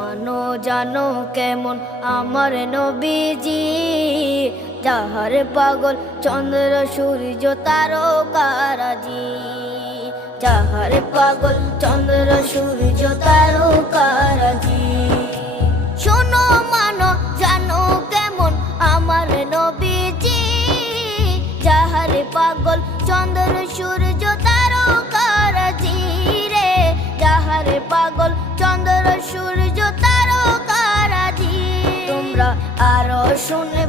মানো জানো কেমন আমার নবীজি, যাহার পাগল চন্দ্র সূর্য তারকারাজি, যাহার পাগল চন্দ্র সূর্য তারকারাজি। শোনো মানো জানো কেমন আমার নবীজি, যাহার পাগল চন্দ্র সূর্য তারকারাজি রে, যাহার পাগল চন্দ্র সূর্য তারকারাজি। তোমরা আরো শুনে